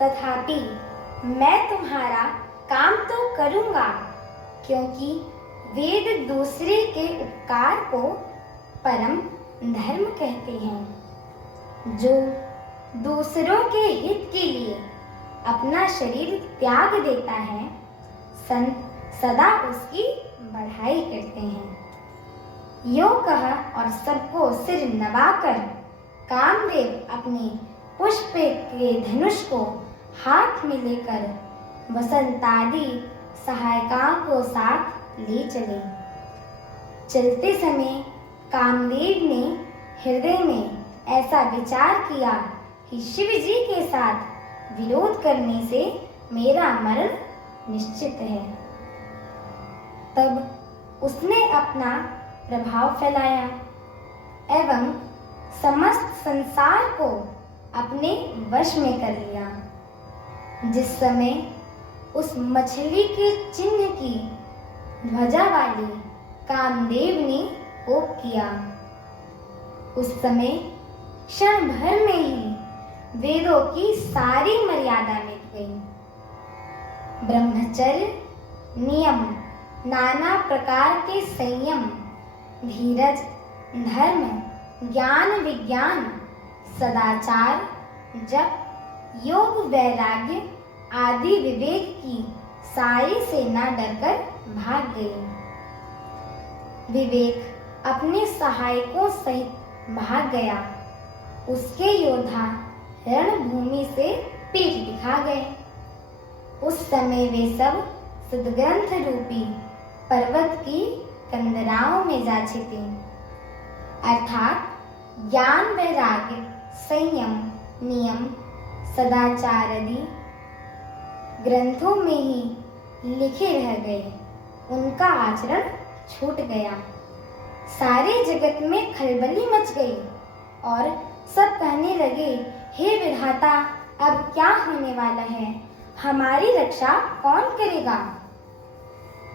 तथापि मैं तुम्हारा काम तो करूँगा, क्योंकि वेद दूसरे के उपकार को परम धर्म कहते हैं। जो दूसरों के हित के लिए अपना शरीर त्याग देता है, संत सदा उसकी बढ़ाई करते हैं। यो कहा और सबको सिर नवाकर कामदेव अपने पुष्प के धनुष को हाथ में लेकर वसंतादि सहायिकाओं को साथ ले चले। चलते समय कामदेव ने हृदय में ऐसा विचार किया कि शिव जी के साथ विरोध करने से मेरा मरण निश्चित है। तब उसने अपना प्रभाव फैलाया एवं समस्त संसार को अपने वश में कर लिया। जिस समय उस मछली के चिन्ह की ध्वजा वाली कामदेव ने कोप किया, उस समय क्षण भर में ही वेदों की सारी मर्यादा मिट गई। ब्रह्मचर्य, नियम, नाना प्रकार के संयम, धीरज, धर्म, ज्ञान, विज्ञान, सदाचार, जप, योग, वैराग्य आदि विवेक की सारी सेना डरकर भाग गई। विवेक अपने सहायकों सहित भाग गया। उसके योद्धा रणभूमि से पीठ दिखा गए। उस समय वे सब सद्ग्रंथ रूपी पर्वत की कंदराओं में जा छिपे, अर्थात ज्ञान, वैराग्य, संयम, नियम, सदाचार आदि ग्रंथों में ही लिखे रह गए। उनका आचरण छूट गया। सारे जगत में खलबली मच गई और सब कहने लगे, हे विधाता, अब क्या होने वाला है? हमारी रक्षा कौन करेगा?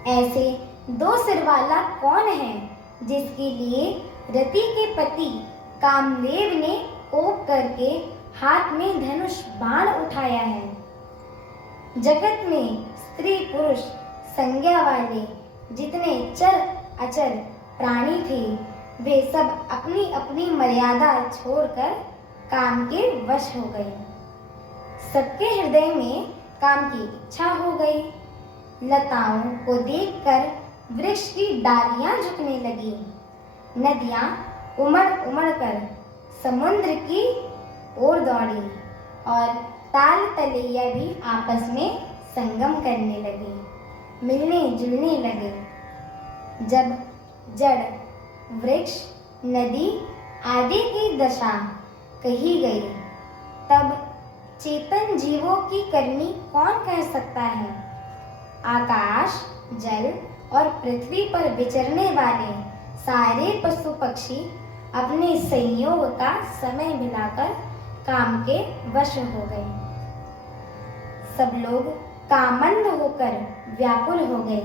ऐसे दो सिर वाला कौन है जिसके लिए रति के पति कामदेव ने कोप करके हाथ में धनुष बाण उठाया है? जगत में स्त्री पुरुष संज्ञा वाले जितने चर अचर प्राणी थे, वे सब अपनी अपनी मर्यादा छोड़कर काम के वश हो गए। सबके हृदय में काम की इच्छा हो गई। लताओं को देखकर वृक्ष की डालियां झुकने लगी। नदियां उमड़ उमड़ कर समुद्र की ओर दौड़ी और ताल तलैया भी आपस में संगम करने लगे, मिलने जुलने लगे। जब जड़, वृक्ष, नदी आदि की दशा कही गई, तब चेतन जीवों की करनी कौन कह सकता है? आकाश, जल और पृथ्वी पर विचरने वाले सारे पशु पक्षी अपने संयोग का समय मिलाकर काम के वश हो गए। सब लोग कामंद होकर व्याकुल हो गए।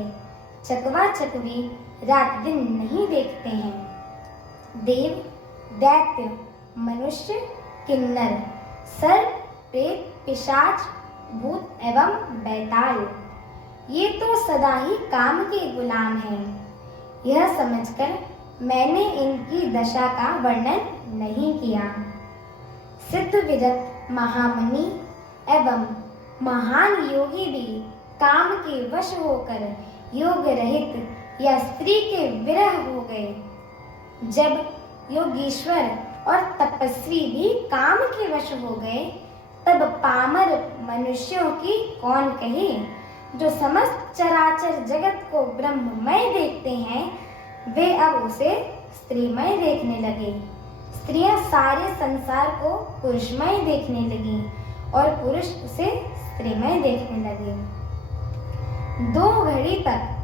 चकवा चकवी रात दिन नहीं देखते हैं। देव, दैत्य, मनुष्य, किन्नर, सर्प, प्रेत, पिशाच, भूत एवं बैताल, ये तो सदा ही काम के गुलाम हैं। यह समझकर मैंने इनकी दशा का वर्णन नहीं किया। सिद्ध विरत महामुनि एवं महान योगी भी काम के वश होकर योग रहित या स्त्री के विरह हो गए। जब योगीश्वर और तपस्वी भी काम के वश हो गए, तब पामर मनुष्यों की कौन कहे? जो समस्त चराचर जगत को ब्रह्ममय देखते हैं, वे अब उसे स्त्रीमय देखने लगे। स्त्रियां सारे संसार को पुरुषमय देखने लगी और पुरुष उसे स्त्रीमय देखने लगे। 2 घड़ी तक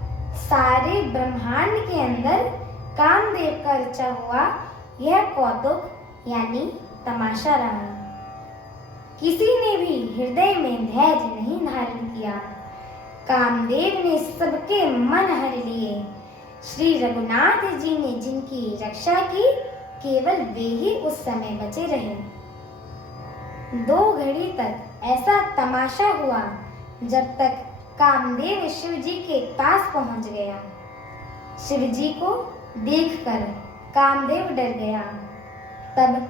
सारे ब्रह्मांड के अंदर कामदेव का रचा हुआ यह कौतुक यानी तमाशा रहा। किसी ने भी हृदय में धैर्य नहीं धारण किया। कामदेव ने सबके मन हर लिए। श्री रघुनाथ जी ने जिनकी रक्षा की, केवल वे ही उस समय बचे रहे। 2 घड़ी तक ऐसा तमाशा हुआ जब तक कामदेव शिव जी के पास पहुंच गया। शिव जी को देखकर कामदेव डर गया। तब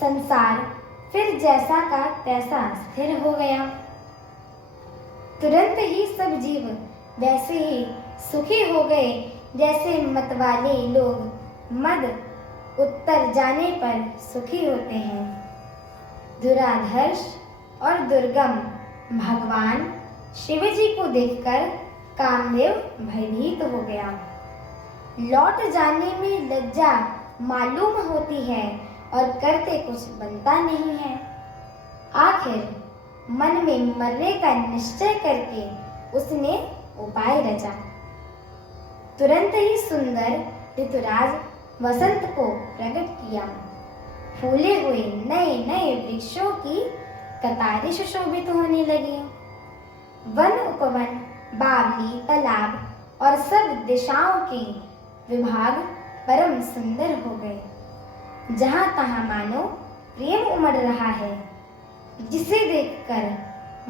संसार फिर जैसा का तैसा स्थिर हो गया। तुरंत ही सब जीव वैसे ही सुखी हो गए जैसे मतवाले लोग मद उतर जाने पर सुखी होते हैं। दुराधर्ष और दुर्गम भगवान शिव जी को देखकर कामदेव भयभीत हो गया। लौट जाने में लज्जा मालूम होती है और करते कुछ बनता नहीं है। आखिर मन में मरने का निश्चय करके उसने उपाय रचा। तुरंत ही सुंदर ऋतुराज वसंत को प्रकट किया। फूले हुए नए नए वृक्षों की कतारें सुशोभित होने लगी। वन उपवन, बावली, तालाब और सब दिशाओं के विभाग परम सुंदर हो गए। जहां तहां मानो प्रेम उमड़ रहा है, जिसे देखकर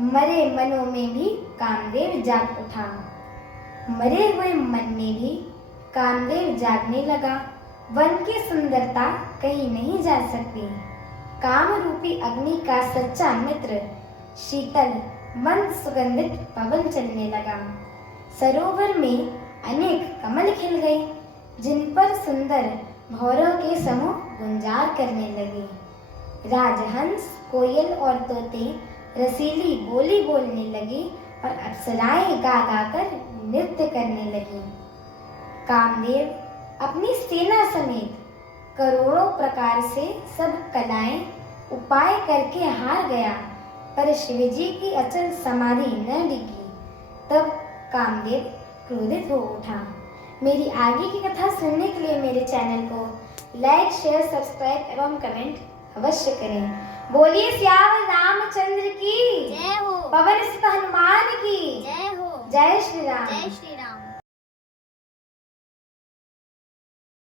मरे मनों में भी कामदेव जाग उठा। मरे हुए मन में भी कामदेव जागने लगा। वन की सुंदरता कहीं नहीं जा सकती। काम रूपी अग्नि का सच्चा मित्र शीतल मंद सुगंधित पवन चलने लगा। सरोवर में अनेक कमल खिल गए, जिन पर सुंदर भौरों के समूह गुंजार करने लगे। राजहंस, कोयल और तोते रसीली बोली बोलने लगी और अप्सराएं गा गा कर नृत्य करने लगी। कामदेव अपनी सेना समेत करोड़ों प्रकार से सब कलाएं उपाय करके हार गया, पर शिवजी की अचल समाधि न डिगी। तब कामदेव क्रोधित हो उठा। मेरी आगे की कथा सुनने के लिए मेरे चैनल को लाइक, शेयर, सब्सक्राइब एवं कमेंट अवश्य करें। बोलिए सियावर रामचंद्र की जय हो। पवन सुत हनुमान की जय हो। जय श्री राम। जय श्री